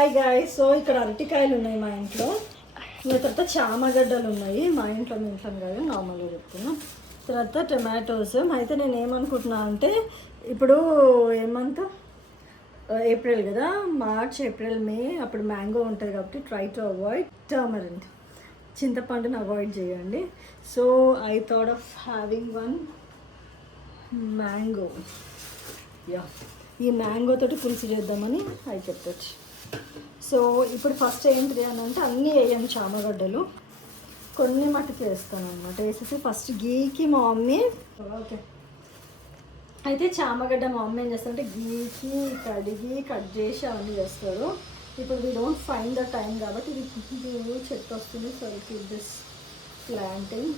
Hi guys, so ఇక్కడ అరటికాయలు ఉన్నాయి మా ఇంట్లో. తర్వాత చామగడ్డలు ఉన్నాయి మా ఇంట్లో. మీ ఇంట్లో కాదు, నార్మల్గా చెప్తున్నాను. తర్వాత టొమాటోస్. అయితే నేను ఏమనుకుంటున్నా అంటే, ఇప్పుడు ఏమంతా ఏప్రిల్ కదా, మార్చ్ ఏప్రిల్ మే అప్పుడు మ్యాంగో ఉంటుంది కాబట్టి ట్రై టు అవాయిడ్ టర్మరిన్, చింతపండుని అవాయిడ్ చేయండి. So I thought of having one mango. Yeah, ఈ మ్యాంగో తోటి పులుసు చేద్దామని అవి చెప్పచ్చు. సో ఇప్పుడు ఫస్ట్ ఏంటి అని అంటే, అన్నీ వేయను, చామగడ్డలు కొన్ని మట్టుకు వేస్తాను అనమాట. వేసేసి ఫస్ట్ గీకి మా మమ్మీ, ఓకే, అయితే చామగడ్డ మా మమ్మీ ఏం చేస్తారంటే గీకి కడిగి కట్ చేసి అవన్నీ చేస్తారు. ఇప్పుడు we don't find the time కాబట్టి ఇది చెట్టు వస్తుంది. So keep this planting.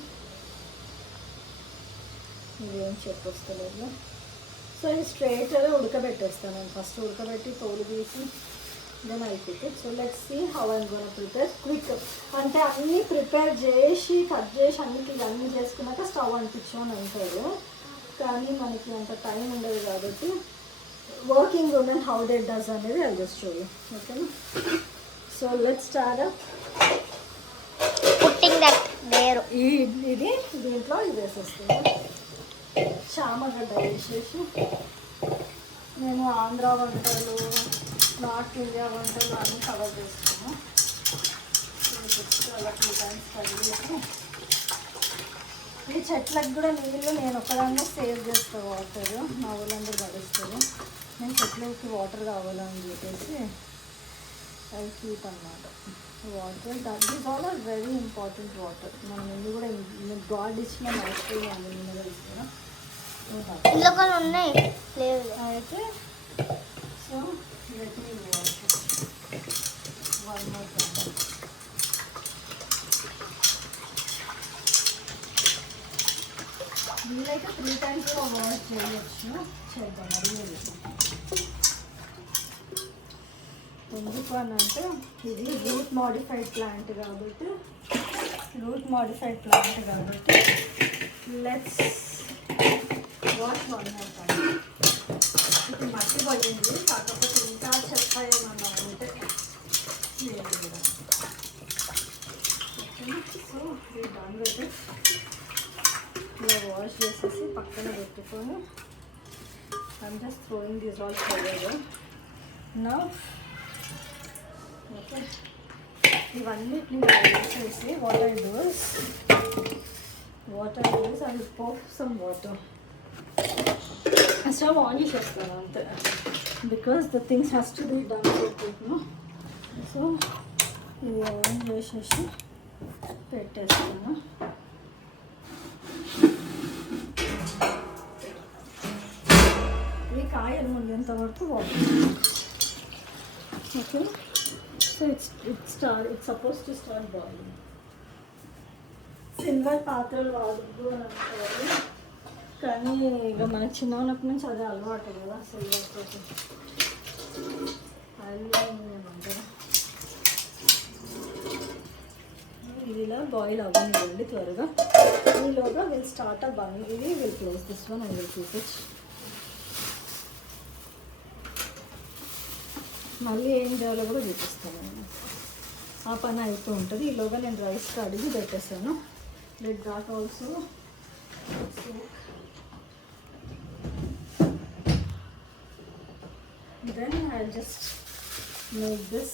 ఇదేం చెట్టు వస్తలేదు. సో ఇది స్ట్రైట్ ఉడకబెట్టేస్తాను నేను. ఫస్ట్ ఉడకబెట్టి తోలు తీసి then I cook it. So let's see how I'm gonna prepare quick. అంటే అన్నీ ప్రిపేర్ చేసి కట్ చేసి అన్నీ చేసుకున్నాక స్టవ్ అంటించామని అంటారు, కానీ మనకి అంత టైం ఉండదు కాబట్టి working women how they does అనేది ఐ జస్ట్ షో యూ. ఓకేనా? So let's start up putting that layer. ఇది దీంట్లో ఇది వేసేస్తుంది. చామగడ్డ వేసేసి, నేను ఆంధ్ర వంటలు, నార్త్ ఇండియా వంటలు అన్నీ కవర్ చేస్తాను. అలా 2 times కడిగేసి, ఈ చెట్లకు కూడా నీళ్ళు నేను ఒకదాన్ని సేవ్ చేస్తాను. వాటర్ మా వాళ్ళందరూ పడిస్తారు. నేను చెట్లకి వాటర్ కావాలని చెప్పేసి అవి కీప్ అన్నమాట. Water that is all are very important. Water మనం ఇల్లు కూడా గాడ్ ఇచ్చిన న్యాచురల్ అందులో ఇస్తున్నా. ఇందులో కొన్ని ఉన్నాయి లేదు అయితే so let me wash it one more time. వీలైతే 3 times కూడా వాష్ చేయొచ్చు. చేద్దాం అడిగేది ఎందుకు అని అంటే, ఇది రూట్ మాడిఫైడ్ ప్లాంట్ కాబట్టి let's wash one more time. ఇది మట్టి పడింది, కాకపోతే ఇంకా చెత్త ఏమన్నా ఉంటే లేదు కూడా. సో ఇది డన్ విత్ ఇట్. ఇలా వాష్ చేసేసి పక్కన పెట్టుకొని I'm just throwing this all further now. Okay, ఇవన్నిటిని వేసేసి what I do is I pour some water. Stove on చేసేస్తాను అంతే, because the things has to be done no. So ఇది on చేసేసి పెట్టేస్తాను. ఈ కాయలు మునిగేంత వరకు water. Okay, so it's suppose to start boiling. Silver పాత్రలు వాడద్దు అని అంటారు, కానీ ఇక మనకి చిన్న ఉన్నప్పటి నుంచి అదే అలవాటు కదా సిల్వర్ తోటి. అదేమంటారా, ఇది ఇలా బాయిల్ అవ్వనివ్వండి త్వరగా. ఈలోగా విల్ స్టార్ట్ అప్ బన్. ఇది will close this one and will keep it. మళ్ళీ ఏం చేయాలో కూడా చూపిస్తాను నేను. ఆ పని అయిపోతూ ఉంటుంది. ఈలోగా నేను రైస్ కడిగి పెట్టేసాను. Let that also. Then I'll just make this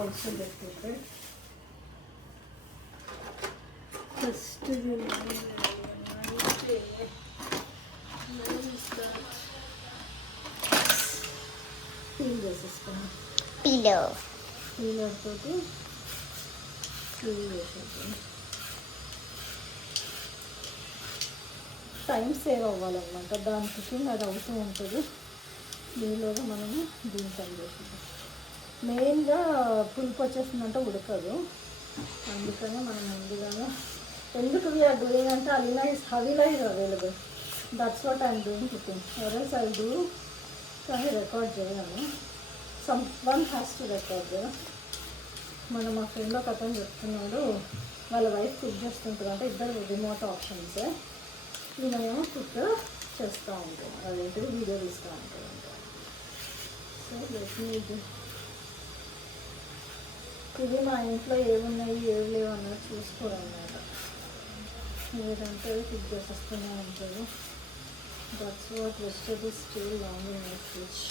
also get prepared. First we'll peel చేసేస్తాను. పీలర్ తోటి పీల్ చేసేస్తాను. టైం సేవ్ అవ్వాలన్నమాట, దాని కుకింగ్ అది అవుతూ ఉంటుంది. దీనిలోగా మనము దీన్ని పని చేస్తాం. మెయిన్గా పులుపు వచ్చేస్తుందంటే ఉడకదు, అందుకనే మనం ముందుగానే ఎందుకు వీఆర్ డూయింగ్ అంటే Alina is Havilah is available. That's what I'm doing cooking. ఎవరైనా ఐ డూ, కానీ రికార్డ్ చేయను. Some one has to record కదా. మన మా ఫ్రెండ్ ఒక అతను చెప్తున్నాడు, వాళ్ళ వైఫ్ కుక్ చేస్తుంటుంది అంటే ఇద్దరు రిమోట్ ఆప్షన్స్. ఈయనేమో కుక్ చేస్తూ ఉంటాం, అదేంటి వీడియో తీస్తూ ఉంటాం. So let me do ఇది మా ఇంట్లో ఏమున్నాయి ఏవి లేవు అన్నది చూసుకోవడం అన్నమాట. ఏదంటే కుక్ చేసేస్తూనే ఉంటుంది. That's what vegetables still long in my fridge.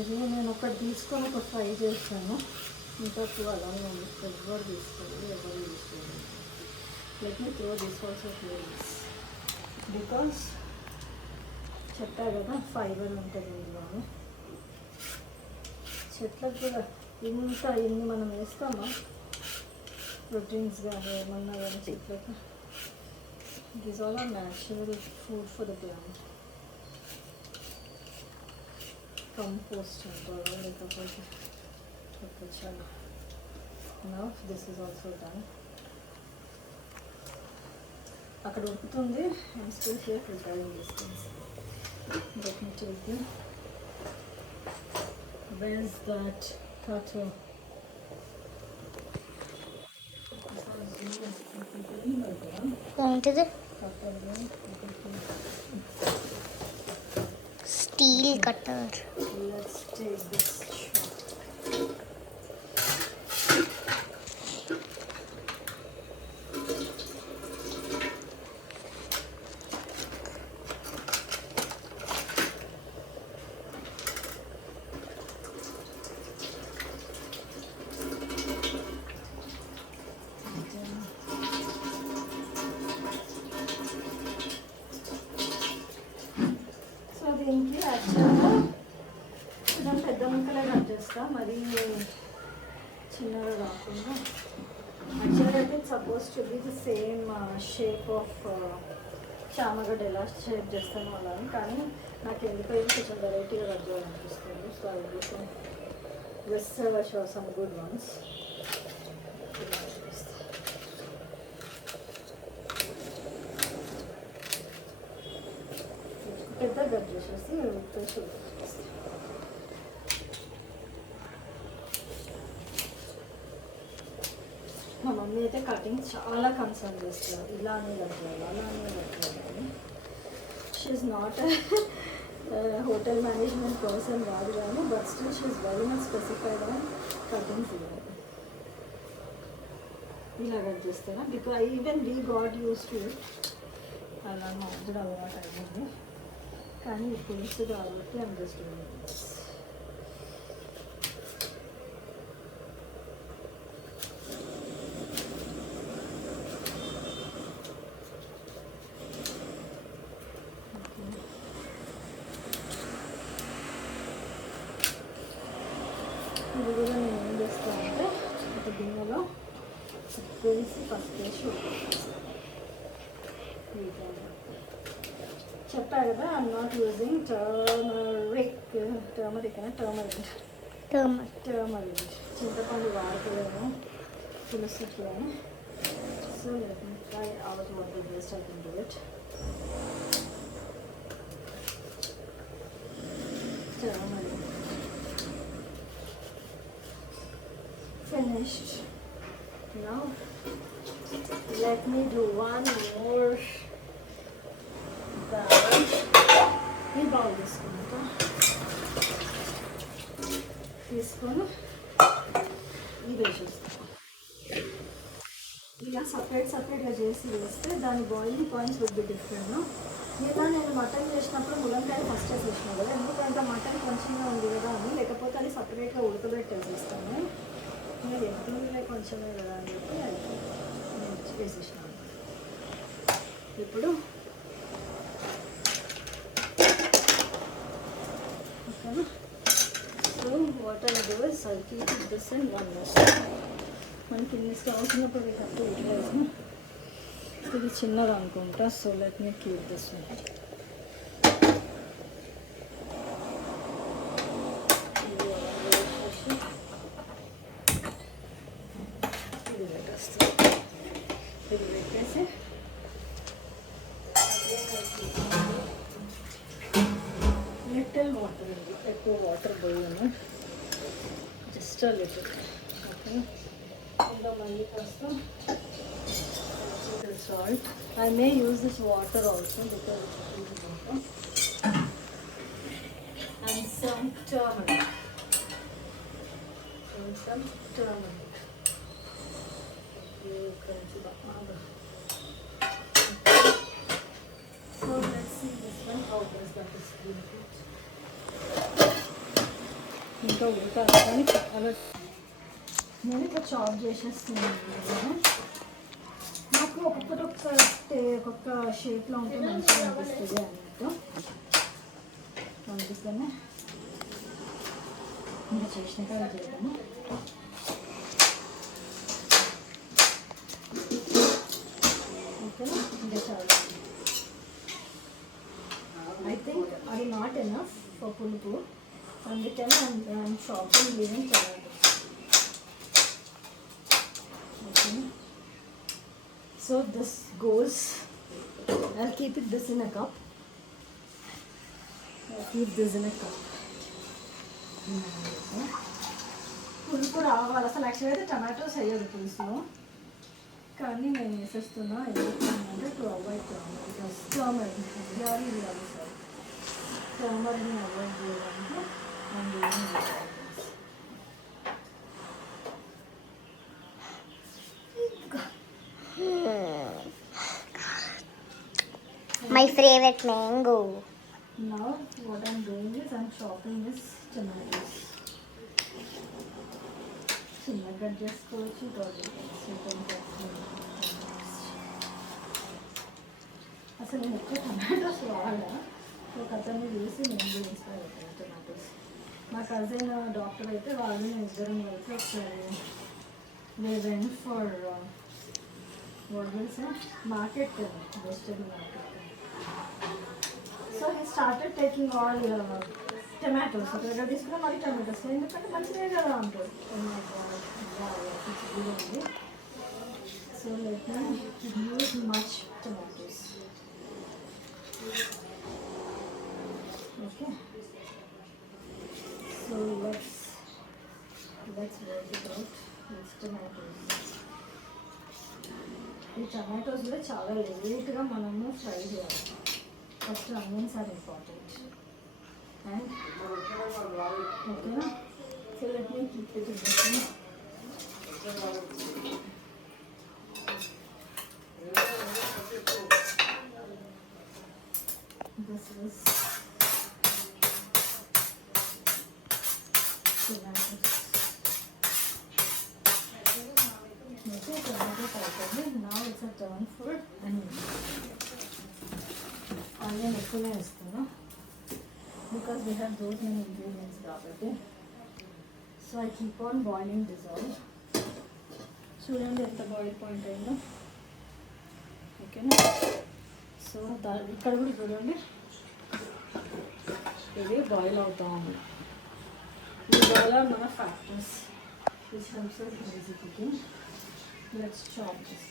ఇది నేను ఒకటి తీసుకొని ఒక ఫ్రై చేస్తాను. ఇంకా 2 అలాగే ఉంది. ఎవరు తీసుకోవాలి, ఎవరు తీసుకోవాలి. Let me throw this also please. Because చెప్పా కదా ఫైబర్ ఉంటుంది ఇందులో. చెట్లకు కూడా ఇన్ని మనం వేస్తామా ప్రోటీన్స్ కానీ ఏమన్నా కానీ చెట్లకు. It is all are natural food for the plant. Compost అంటారు లేకపోతే ఓకే చాలా. Now this is also done. అక్కడ ఉడుకుతుంది. And still here preparing this things. Let me take it. Where's that cutter? ఏంటిది? Steel cutter. Let's take this shot. దీనికి యాక్చువల్గా కొంచెం పెద్ద ముక్కలే కట్ చేస్తా, మరీ చిన్నగా కాకుండా. యాక్చువల్గా అయితే suppose to be the same shape of చామగడ్డ ఎలా షేప్ చేస్తాను అలా, కానీ నాకు ఎందుకో ఇది కొంచెం వెరైటీగా కట్ చేయాలనిపిస్తుంది. సో ఐ కోసం just show some good ones. పెద్ద కట్ చేసేసి మా మమ్మీ అయితే కటింగ్ చాలా కన్సర్న్ చేస్తారు. ఇలానే కట్ చేయాలి, అలానే కట్ చేయాలి. She's not hotel management person కాదు కానీ, but still she's very much specified on cuttings. ఇలా కట్ చేస్తారా? Because even we got use to అలా మా అందరూ అలవాటు అయింది. కానీ పులుసు కాబట్టి ఐమ్ జస్ట్ ఇది కూడా నేను ఏం చేస్తాను అంటే ఒక గిన్నెలో వేసి ఫస్ట్ వేసి చెప్పా కదా ఐఎమ్ నాట్ యూజింగ్ టర్మరిక్. చింతపండు వాడలేము పులుసులో. So let me try out what the best I can do it. Turmeric finished. Now let me do one more ఈ బౌల్ తీసుకుంటా. తీసుకొని ఇది వేసేస్తాను. ఇలా సపరేట్గా చేసి వేస్తే దాని boiling points would be different. ఇలా నేను మటన్ చేసినప్పుడు ములంకాయ ఫస్ట్ వేసేసినాను కదా, ఎందుకంటే మటన్ కొంచెంగా ఉంది కదా అని, లేకపోతే అది సపరేట్గా ఉడకబెట్టేసేస్తాను. నేను ఎంతుందిలే కొంచెమే కదా అని చెప్పి అది నేను వేసేసినాను. ఇప్పుడు ఓకేనా? So what I do is I keep this in one more. మనకి ఇన్ని స్టవ్స్ ఉన్నప్పుడు వీ హ్యావ్ టు యూటిలైజ్. ఇది చిన్నది అనుకుంటా. So let me keep this one. ఇది పెట్టేస్తాను. ఇది పెట్టేసి లిటిల్ వాటర్ ఉంది, ఎక్కువ వాటర్ పోయాను, జస్ట్ లిటిల్. ఓకే, ఇంకా మళ్ళీ కాస్త salt. I may use this water also because and some turmeric. some turmeric. So let's see this one. How does that is good? ఇంకా ఉడకాలి కానీ అలా నేను ఇట్లా చాప్ చేసేస్తున్నాను కదా. నాకు ఒక్కొక్కటి ఒక్కొక్క షేప్లో ఉంటే మంచిగా అనిపిస్తుంది అన్నట్టు అందుకనే ఇంకా చేసినాక అది చేద్దాము. ఓకేనా, ఇంకా చాలా ఐ థింక్ అది నాట్ ఎనఫ్ ఫర్ పులుపు, అందుకని ఐఎమ్ షాపింగ్ లీవింగ్ టమాటో. ఓకేనా, so this goes, I'll keep it this in a cup. I'll keep this in a cup. పులుపు రావాలి. అసలు యాక్చువల్గా అయితే టమాటోస్ వేయదు పులుసులో, కానీ నేను వేసేస్తున్నా. ఎందుకంటే టు అవాయిడ్ టర్మరిక్ వేయాలి సార్. టర్మరిక్ని అవాయిడ్ చేయడానికి My favorite mango. Now what I'm doing is I'm chopping this tomatoes. చిన్నగా చేసుకోవచ్చు, అసలు నేను ఎక్కువ టమాటోస్ వాడా. ఒక అతన్ని చూసి నేను కూడా ఇన్స్పైర్ అవుతాను టమాటోస్. మా కజిన్ డాక్టర్ అయితే వాళ్ళు నేను ఇద్దరం కలిసి ఒకసారి we went for what will say market, vegetable market. So he started taking all tomatoes. అక్కడ తీసుకున్న మరి టమాటోస్ ఎందుకంటే మంచిదే కదా అంటారు. So let me use much tomatoes. Okay, so let's work it out with tomatoes. ఈ టమాటోస్లో చాలా లేట్గా మనము ఫ్రై చేయాలి. First onions are important. And ఓకేనా, so let me keep it in this. This is tomatoes. Okay, tomato అయిపోయింది. Now it's a turn for onion. Onion ఎక్కువనే వేస్తాను because we have those many ingredients కాబట్టి. So I keep on boiling this all. చూడండి ఎంత boil point అయిందో. ఓకేనా, సో ఇక్కడ కూడా చూడండి ఇది బాయిల్ అవుతా ఉంది. ఈ బాయిల్ ఆర్ మన factors which helps us in easy cooking. Let's chop this.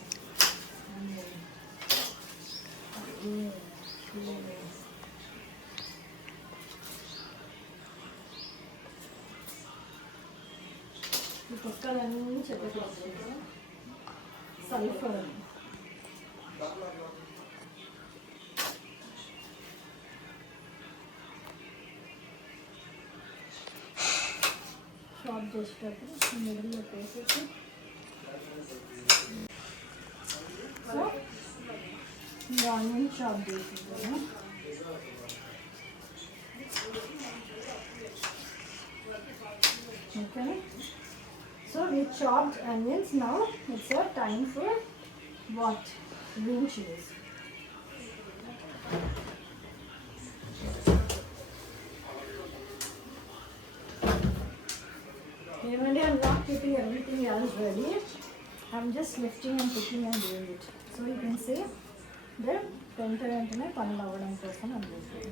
ఈ పక్కలన్నీ చెప్పేసి సల్ఫర్ చాప్ చేసేటప్పుడు మిడిల్లో వేసేసి, సో ఈ ఆనియన్ చాప్ చేసేసాను. Okay, so we chopped onions. Now it's a time for what? Green chilies. Even I'm not keeping everything else ready. I'm just lifting and cooking and doing it. So you can see that వెంటనే పనులు అవ్వడం కోసం అనిపిస్తుంది.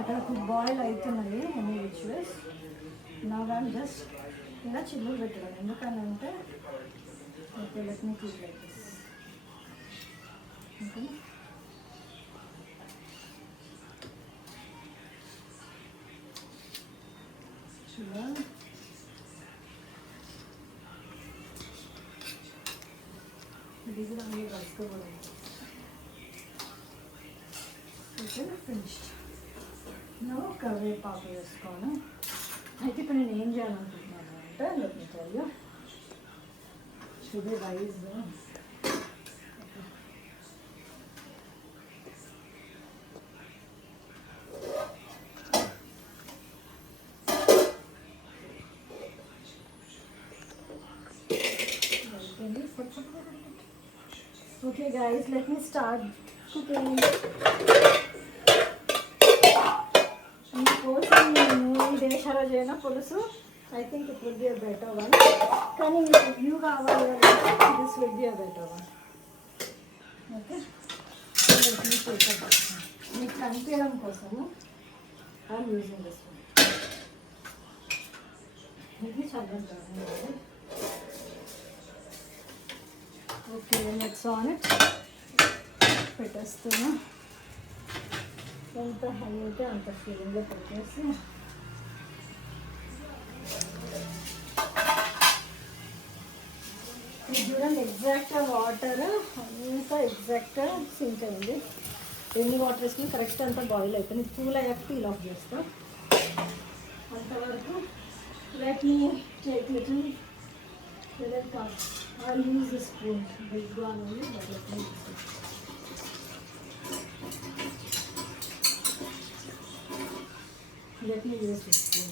అక్కడ బాయిల్ అవుతున్నాయి అన్ని రిచువల్స్. నా దాన్ని జస్ట్ ఇలా చిల్లు పెట్టడం ఎందుకనంటే okay let me keep like this. Okay, చూడండి ఇది కూడా అన్నీ కలుసుకోవాలి. Okay, finished. నా కరివేపాకు వేసుకోను. అయితే ఇప్పుడు నేను ఏం చేయాలనుకుంటున్నాను అంటే let me tell today rice. Okay guys, let me start cooking. కోసం నేను ఈ దేశాలో చేయన పులుసు I think it will be a better one. కానీ మీకు వ్యూ కావాలి కదా, this will be a better one. Okay, మీకు కనిపించడం కోసము ఐఎమ్ యూజింగ్ దిస్ వన్. ఇది చల్లంటారు. ఓకే, నెక్స్ట్ ఆన్ ఇట్ పెట్టేస్తున్నా. ఎంత హై అయితే అంత ఫీలింగ్లో పెట్టేసి ఇది చూడండి, ఎగ్జాక్ట్గా వాటర్ అంతా ఎగ్జాక్ట్గా సింక్ అయింది. ఎన్ని వాటర్ వేసుకుని కరెక్ట్ అంతా బాయిల్ అయిపోయింది. కూల్ అయ్యాక పీల్ ఆఫ్ చేస్తా. అంతవరకు let me take little cup. I use this spoon, big one only, but let me use it. Let me use this spoon.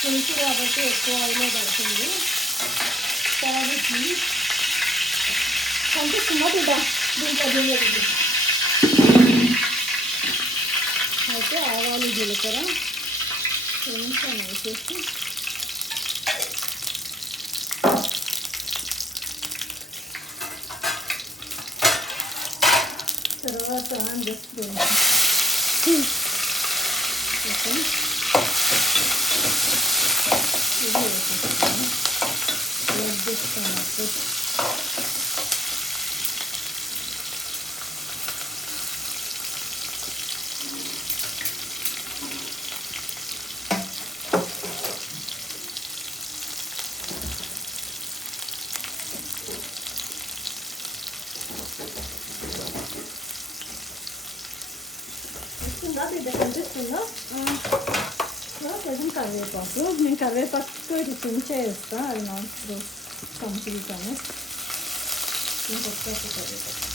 పులుసు కాబట్టి ఎక్కువ ఆయిల్ పడుతుంది. కాబట్టి కనిపిస్తుందా బిడ్డ? దీంట్లో అయితే ఆవాలు జీలకర్ర కొంచెం వేసేసి తర్వాత జస్ట్ ఓకే, ఇది వేసేస్తాను. ఇది కనిపిస్తుందా? కొంచెం కరివేపాకు. నేను కరివేపాకు ఇది తుంచేస్తా, అది నాట్ కంప్లీట్ అని. ఇంకొక కరివేపాకు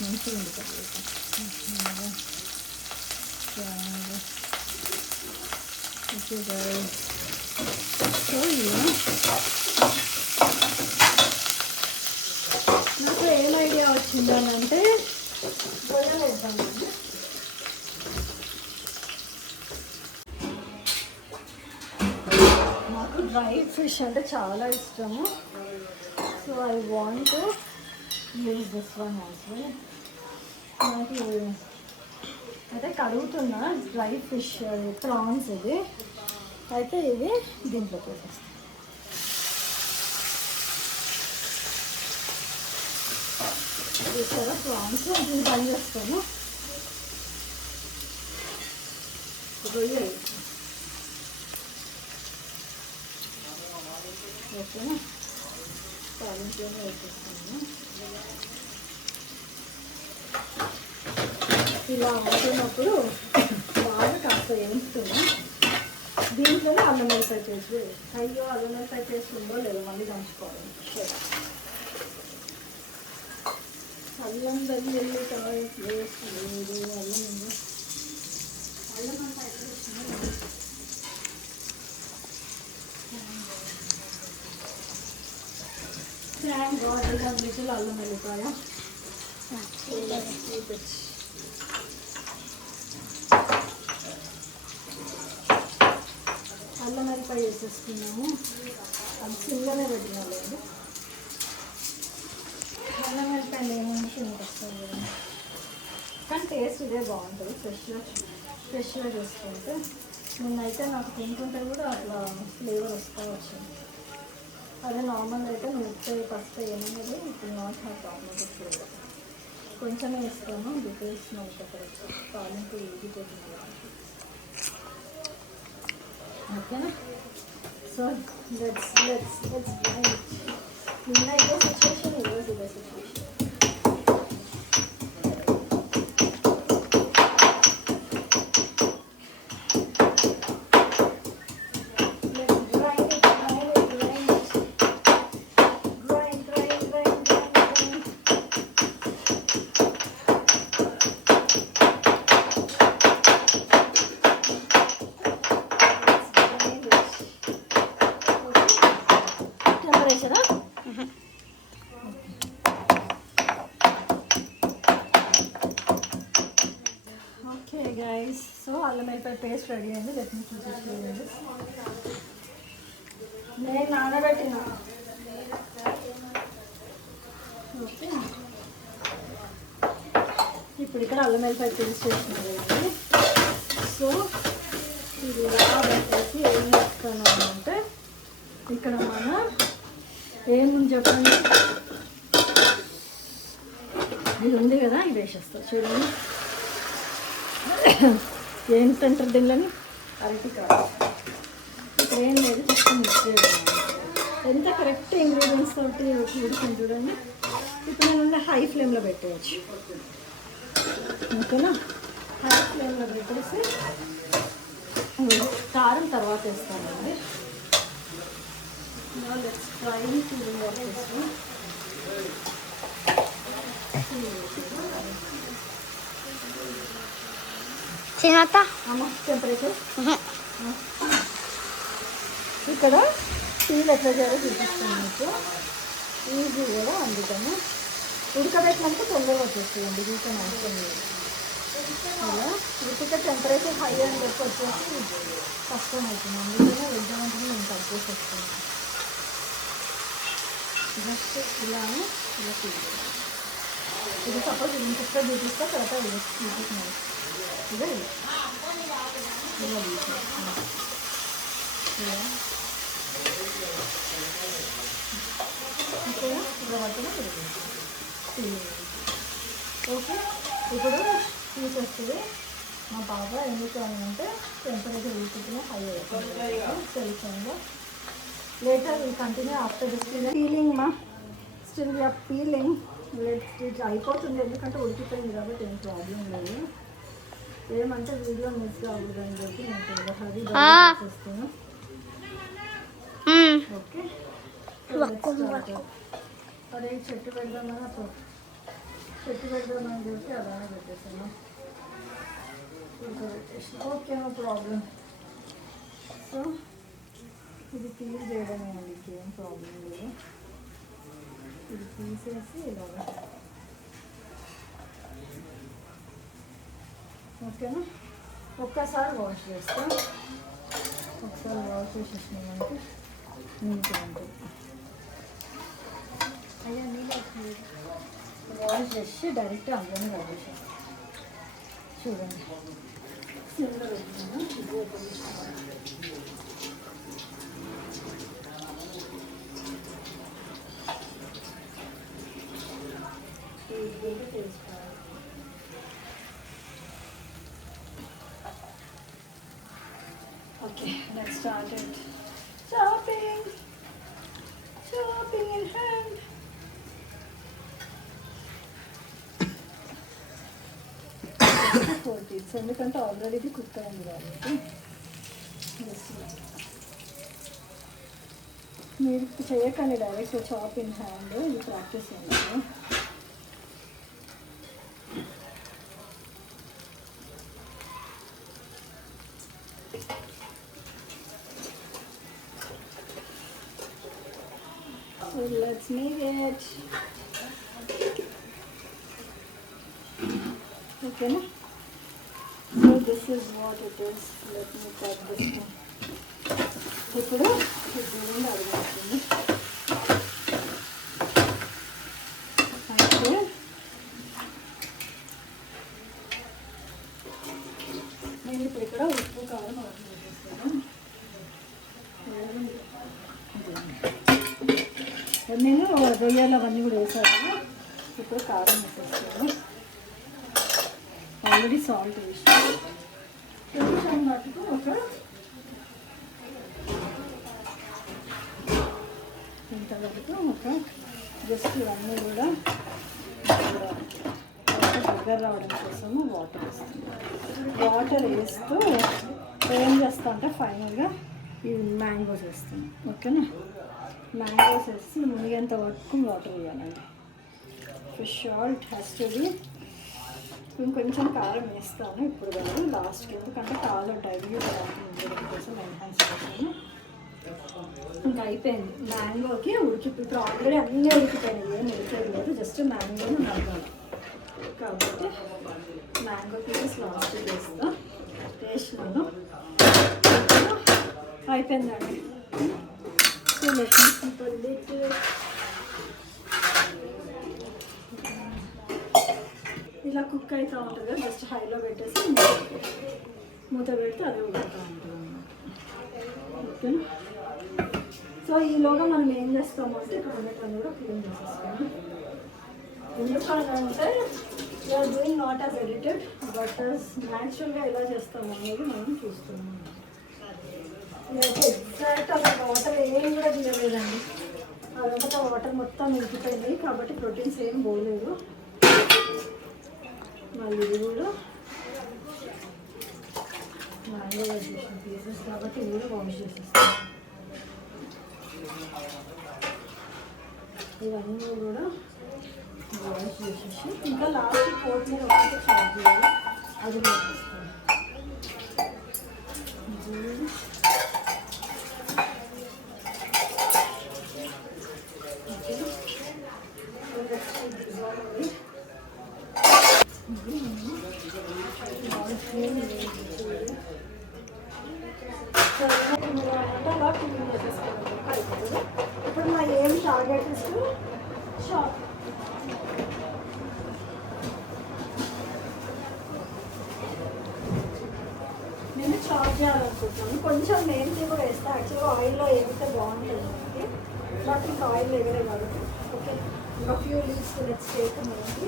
మంచిగా ఉంది. కరివేపాకు ఓకే. సో నాకు ఏం ఐడియా వచ్చిందనంటే గొయ్యలు వేద్దామండి. నాకు డ్రై ఫిష్ అంటే చాలా ఇష్టము. So I want to use this one also. నాకు అయితే కడుగుతున్నా డ్రై ఫిష్ ప్రాన్స్. ఇది అయితే ఇది దీంట్లోకి వేసేస్తాను. చూసారా ప్రాన్స్, దీన్ని బంద్ చేస్తాను. రొయ్య ఓకేనా, తాలింపులోనే వేసేస్తాను. ఇలా అవుతున్నప్పుడు బాగా కాస్త వేస్తున్నా. దీంట్లోనే అల్లం వెల్లిపాయ పేస్ట్. అయ్యో, అల్లం వెల్లిపాయ పేస్ట్ ఉందో లేదో మళ్ళీ దంచుకోవాలి. అల్లం వెల్లిపాయ పేస్ట్ లేదు. అల్లం ఉందో, అల్లం అంతా అయిపోయింది. Thank God I have little allam vellipaaya. అల్లం వెల్లిపాయ వేసేస్తున్నాము. అది సింగనే పెట్టినాలేదు. అల్లం వెల్లిపాయలు ఏముంది తినిపిస్తాను కదా, కానీ టేస్ట్ ఇదే బాగుంటుంది. ఫ్రెష్గా చేసుకుంటే. నిన్నైతే నాకు తింటుంటే కూడా అట్లా ఫ్లేవర్ వస్తూ వచ్చింది. అదే నార్మల్ అయితే మిరపకాయ పసుపు ఏమన్నది ఇప్పుడు నాట్ హ్యావ్ ప్రాబ్లమ్ ఫ్లేవర్. కొంచెమే ఇస్తాను బికాస్ నాకు అక్కడ తాలింపు ఈజీ చేసిన. ఓకేనా? సో లెట్స్ నిన్న ఇదే సిచ్యువేషన్, ఈరోజు ఇదే సిచ్యువేషన్. గైస్, సో అల్లం వెల్లిపాయ పేస్ట్ రెడీ అయింది. లెట్ మీ చూపించలేదు, నేను నానబెట్టిన. ఓకే, ఇప్పుడు ఇక్కడ అల్లం వెల్లిపాయ పేస్ట్ వేసుకున్నాను. సో ఇది ఇలా పెట్టేసి ఏం చేస్తాను అంటే, ఇక్కడ మనం ఏముంది చెప్పండి, ఇది ఉంది కదా, ఇది వేసేస్తా. చూడండి ఏంటంటారు దీనిలోని, అరటికాయ. ఇక్కడ ఏం లేదు, జస్ట్ మిక్స్ చేయడం. ఎంత కరెక్ట్ ఇంగ్రీడియంట్స్ తోటి ఉడుకుని చూడండి. ఇప్పుడు నేను హై ఫ్లేమ్లో పెట్టేయచ్చు. ఓకేనా, హై ఫ్లేమ్లో పెట్టేసి కారం తర్వాత వేస్తానండి. లెట్స్ ట్రై టు చిన్నత టెంపరేచర్. ఇక్కడ టీలు ఎట్లా చేయాలో చూపిస్తాను మీకు, ఈజీ కూడా. అందుకని ఉడకబెట్టినందుకు తొందరగా వచ్చేస్తుందండి, వీకెన్ అవసరం లేదు. ఇలా ఉడికితే టెంపరేచర్ హై అని చెప్పి వచ్చేసి కష్టం అవుతుంది. అందుకనే వెజ్జామంటే నేను తగ్గేసి వస్తాను. జస్ట్ ఇలానే ఇలా తీయాలి. ఇది సపోజ్ ఇంకొక చూపిస్తే తర్వాత ఇది చూపిస్తున్నాను. ఇదే ఇలా ఓకేనా, ఇలా పట్టిన ఓకే. ఇప్పుడు తీసేస్తుంది. మా పాప ఎందుకు అంటే టెంపరేచర్ వీటిలో హై అవుతుంది తెలుసంగా. Later will continue after this peeling. మా స్టిల్ వీఆర్ పీలింగ్. ఇట్లా అయిపోతుంది ఎందుకంటే ఉడికిపోయింది కాబట్టి ఏం ప్రాబ్లం లేదు. ఏమంటే వీడియో మిస్ కావద్దు అని చెప్పి నేను హరీ చేస్తాను. ఓకే, అదే చెట్టు పెడదామని అప్పుడు చెట్టు పెడదామని చెప్పి అలానే పెట్టేసాను. Okay, no problem. సో ఇది పీల్ చేయడమే అండి, ఏం ప్రాబ్లం లేదు. ఇది తీసేసి ఇలాగా ఓకేనా. ఒక్కసారి వాష్ చేస్తాం, ఒకసారి వాష్ చేసేసినామంటే నీట్గా ఉంటుంది. అయ్యా నీళ్ళు వాష్ చేసి డైరెక్ట్ అందులోనే వాడేసాం. చూడండి సిమ్లో పెట్టుకున్నాను. Okay, let's start it. Chopping in hand. ఎందుకంటే ఆల్రెడీ ఇది కుక్ అయింది కాబట్టి. మీరు చేయకండి డైరెక్ట్ చాప్ ఇన్ హ్యాండ్, ఇది ప్రాక్టీస్ అయ్యింది. So let's make it. Okay, no? So this is what it is. Let me cut this one. ఇప్పుడు చూడండి అడుగుతుంది. అయితే నేను ఇప్పుడు ఇక్కడ ఉప్పు కారం వేసేస్తాను. నేను రొయ్యలు అవన్నీ కూడా వేసాను. ఇప్పుడు కారం వేసేస్తాను. ఆల్రెడీ సాల్ట్ వేసాను. కొంచెం మటుకు ఒక ఇంతవరకు ఒక జస్ట్ ఇవన్నీ కూడా దగ్గర రావడం కోసము వాటర్ వేస్తాను. వాటర్ వేస్తూ ఏం చేస్తా అంటే ఫైనల్గా ఇవి మ్యాంగోస్ వేస్తాను. ఓకేనా, మ్యాంగోస్ వేసి మునిగేంత వరకు వాటర్ వేయాలండి. Fish salt has to be. ఇంకొంచెం కారం వేస్తాను ఇప్పుడు కాదు, లాస్ట్కి, ఎందుకంటే కారం డైల్యూట్ ఉండడం కోసం ఎన్హాన్స్ చేస్తాను. ఇంకా అయిపోయింది. మ్యాంగోకి ఇప్పుడు ఆల్రెడీ అన్నీ ఉడికిపోయినాయి, ఏం ఉడికేది లేదు, జస్ట్ మ్యాంగోని నడగాలి కాబట్టి మ్యాంగో పీసెస్ లాస్ట్ వేస్తాను. చేసినాను. అయిపోయిందండి. సో ఇలా కుక్ అవుతూ ఉంటుంది కదా, జస్ట్ హైలో పెట్టేసి మూత పెడితే అది ఉడుకుతూ ఉంటుంది. ఓకే, సో ఈలోగా మనం ఏం చేస్తామంటే ఇక్కడ ఉండటాన్ని కూడా క్లీన్ చేసేస్తాము. ఎందుకంటే you're doing not as edited but న్యాచురల్గా ఎలా చేస్తాము అనేది మనం చూస్తున్నాం. ఎగ్జాక్ట్ అసలు వాటర్ ఏం కూడా తీయలేదండి, అదంతా వాటర్ మొత్తం ఇంకిపోయింది కాబట్టి ప్రోటీన్స్ ఏం పోలేదు. మళ్ళీ ఇది కూడా మ్యాంగో చేసిన పీసెస్ కాబట్టి ఇది కూడా వాష్ చేసేస్తాం. ఇవన్నీ కూడా వాష్ చేసేసి ఇంకా లాస్ట్ కోట్ మీద ఒకటి చార్జ్ చేయాలి, అది వేసేస్తాం. అలా క్లీన్ చేసేసుకోవాలి. అయిపోతుంది. ఇప్పుడు మా ఏం టార్గెట్ ఇస్తూ షాప్ నేను చాప్ చేయాలనుకుంటున్నాను. కొంచెం మెంతి కూడా వేస్తే యాక్చువల్గా ఆయిల్లో వేస్తే బాగుంటుంది మనకి, బట్ ఇంకా ఆయిల్ ఎగరే కాబట్టి ఓకే. ఇంకా few leaves let's take methi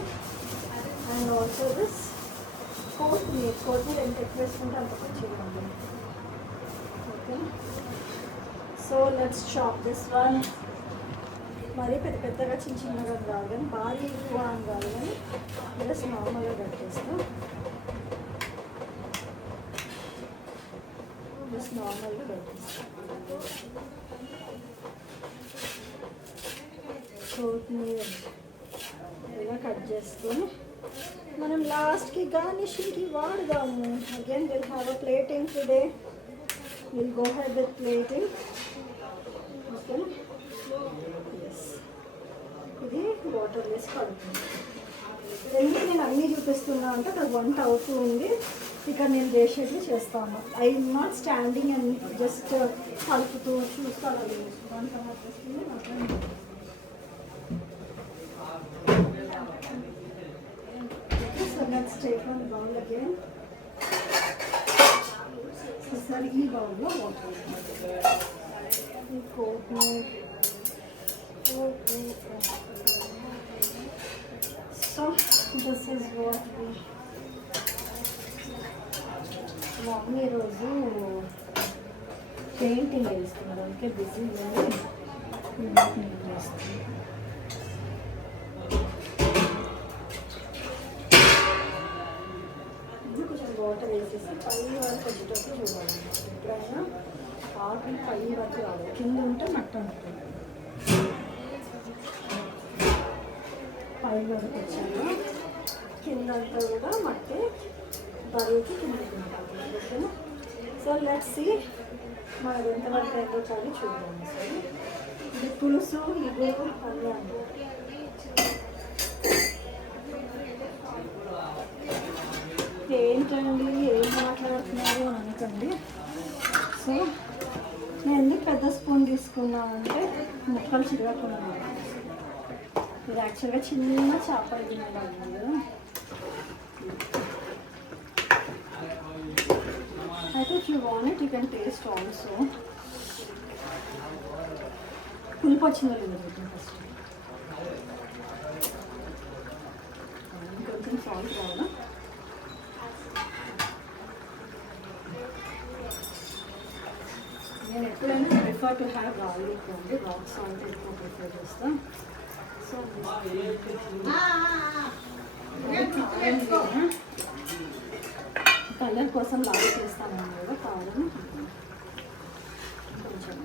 and also this kothimeera ఎంత ఎక్కువ వేసుకుంటే అంత మంచిగా ఉంటుంది. Okay, so let's chop this one. మరీ పెద్దగా చిన్నగా కాదు కానీ భారీ ఎక్కువ అని కాదు కానీ జస్ట్ నార్మల్గా కట్ చేస్తాం. జస్ట్ నార్మల్గా కట్ చేస్తాం. కొత్తిమీర ఇలా కట్ చేసుకొని మనం లాస్ట్కి గార్నిషింగ్కి వాడదాము. Again will have a plating today. Will go ahead with plating. Okay, ఇది వాటర్ వేసి కడుతుంది. ఎందుకు నేను అన్నీ చూపిస్తున్నా అంటే అక్కడ వంట అవుతూ ఉంది, ఇక్కడ నేను చేసేది చేస్తాను. I not standing and just కలుపుతూ చూస్తాను. అది వంట వస్తుంది నాకు. So next take on bowl again. ఒకసారి ఈ బౌల్లో వాటర్ ఈ కొత్తిమీర. So this is what we mummy రోజు పెయింటింగ్ వేస్తున్నారు, అందుకే బిజీ వేస్తుంది. కొంచెం వాటర్ వేసేసి పై వరకు వచ్చేటప్పుడు చూడాలన్నమాట. ఎప్పుడైనా ఆకులు పై వరకు రాదు, కింద ఉంటే మట్టి ఉంటుంది. పై వరకు వచ్చాను, కిందంతా కూడా మట్టి బరువుకి కిందకి ఉంటుంది. ఓకేనా, సో లెట్స్ సీ మనది ఎంతవరకు అయిందో కానీ చూద్దాం. సరే, ఇది పులుసు ఇగురు అన్నీ అన్నమాట. ఏంటండి ఏం మాట్లాడుతున్నారు అని అనకండి. సో నేను ఎందుకు పెద్ద స్పూన్ తీసుకున్నా అంటే ముక్కలు చిరగకుండా. ఇది యాక్చువల్గా చిన్న చేపలు తినడానికి కదా. అయితే if you want it you can taste also. పులుపు వచ్చిందో లేదో పెట్టింది ఫస్ట్. కొంచెం సాల్ట్ కావాలా. నేను ఎప్పుడైనా ప్రిఫర్ టు హ్యావ్ గార్లిక్ అండి, రాక్ సాల్ట్ ఎక్కువ ప్రిఫర్ చేస్తాను. సో కలర్ కోసం లాగా చేస్తామని కూడా కారం కొంచెం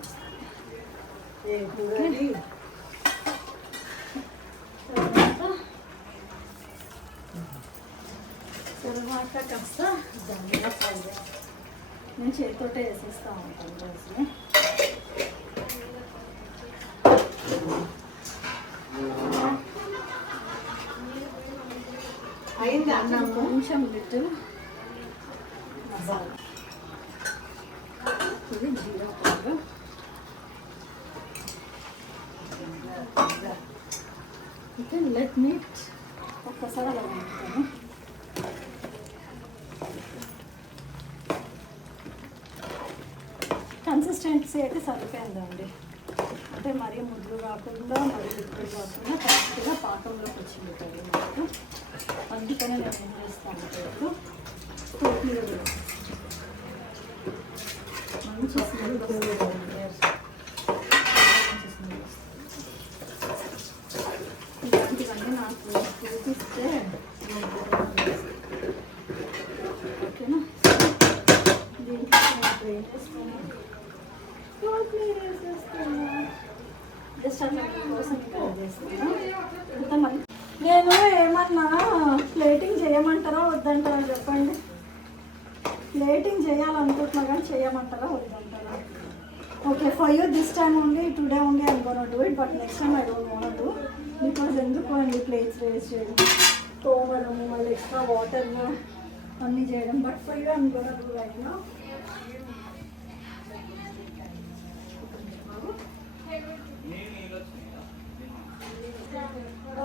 తర్వాత కాస్త ధనియా పౌడర్ నేను చేతితోటే వేసేస్తూ ఉంటాను రోజు. అయింది అన్నం కొంచెం లిటిల్ మసాలా. ఇది జీరా పౌడర్. ఓకే, లెట్ మీ ఒక్కసారి అలా కలుపుతాను. కన్సిస్టెన్సీ అయితే సరిపోయిందండి. అంటే మరీ ముద్దు కాకుండా మరీ లిక్విడ్ కాకుండా కరెక్ట్గా పాకంలోకి వచ్చింది కర్రీ మనకు. అందుకనే నేను ఏం చేస్తాను రేపు కొత్తిమీర మంచి స్మెల్ ఇలాంటివన్నీ నాకు చూపిస్తే ఓకేనా. దీంట్లో నేను ఏం చేస్తాను, కొత్తిమీర వేసేస్తాను. జస్ట్ అట్లా కోసం చేస్తాను. నేను ఏమన్నా ప్లేటింగ్ చేయమంటారా వద్దంటారా చెప్పండి. ప్లేటింగ్ చేయాలనుకుంటున్నా కానీ చేయమంటారా వద్దంటారా? Okay, for you this time only, today only I'm gonna do it, but next time I don't want to. Because ఎందుకు అండి ప్లేట్స్ వేస్ట్ చేయడం, తోమడము, మళ్ళీ ఎక్స్ట్రా వాటర్ అన్నీ చేయడం. But for you I'm gonna do right now.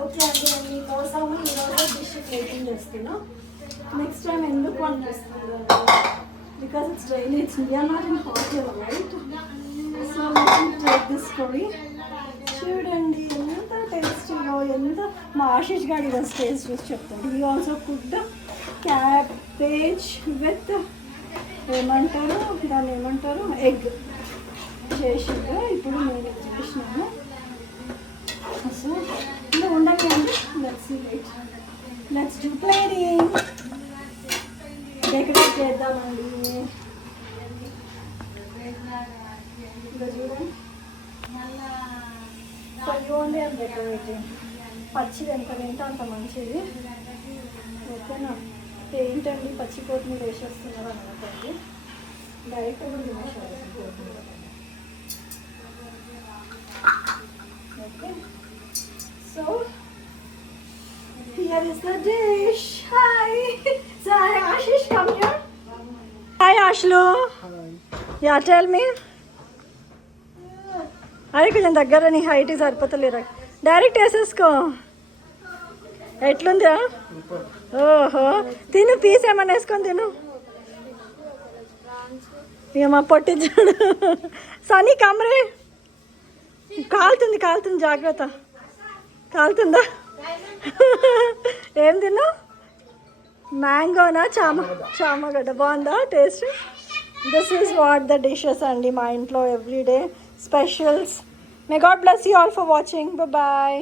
Okay అండి, నేను మీకోసం ఈరోజు డిష్ ప్లేటింగ్ చేస్తున్నా. నెక్స్ట్ టైం ఎందుకు అనిపిస్తుంది because it's daily, it's we're not in hotel right. So take this curry. చూడండి ఎంత టేస్టీగా, ఎంత మా ఆశీష్ గారు ఈరోజు టేస్ట్ చూసి చెప్తాడు. He also cooked cabbage with ఏమంటారు దాన్ని, ఏమంటారు ఎగ్ చేసిండు. ఇప్పుడు నేను ఇది చేసినాను. సో ఇలా ఉండాలి అండి. Let's do plating. డెకరేట్ చేద్దామండి. ఇంకా చూడండి, ఓన్లీ అది డెకరేటింగ్. పచ్చిది ఎంత తింటే అంత మంచిది, ఓకేనా. ఏంటండి పచ్చి కొత్తిమీర వేసేస్తున్నారు అనుకోండి, డైరెక్ట్ కూడా తినేసారు కొత్తిమీర. Okay, so here is the dish. Hi. So hi Ashish, come here. Hi Ashlu. Hi. Yeah, tell me. అరే కొంచెం దగ్గర, నీ హైట్ సరిపోతలేరా. డైరెక్ట్ వేసేసుకో. ఎట్లుందా? ఓహో, తిను, పీస్ ఏమన్నా వేసుకొని తిను. ఇక మా పొట్టి చూడు. సనీ కమరే, కాలుతుంది కాలుతుంది, జాగ్రత్త, కాలుతుందా? ఏం తిన్నావు? మ్యాంగోనా చామగడ్డ? బాగుందా taste? This is what the dishes అండి మా ఇంట్లో everyday specials. May God bless you all for watching. Bye.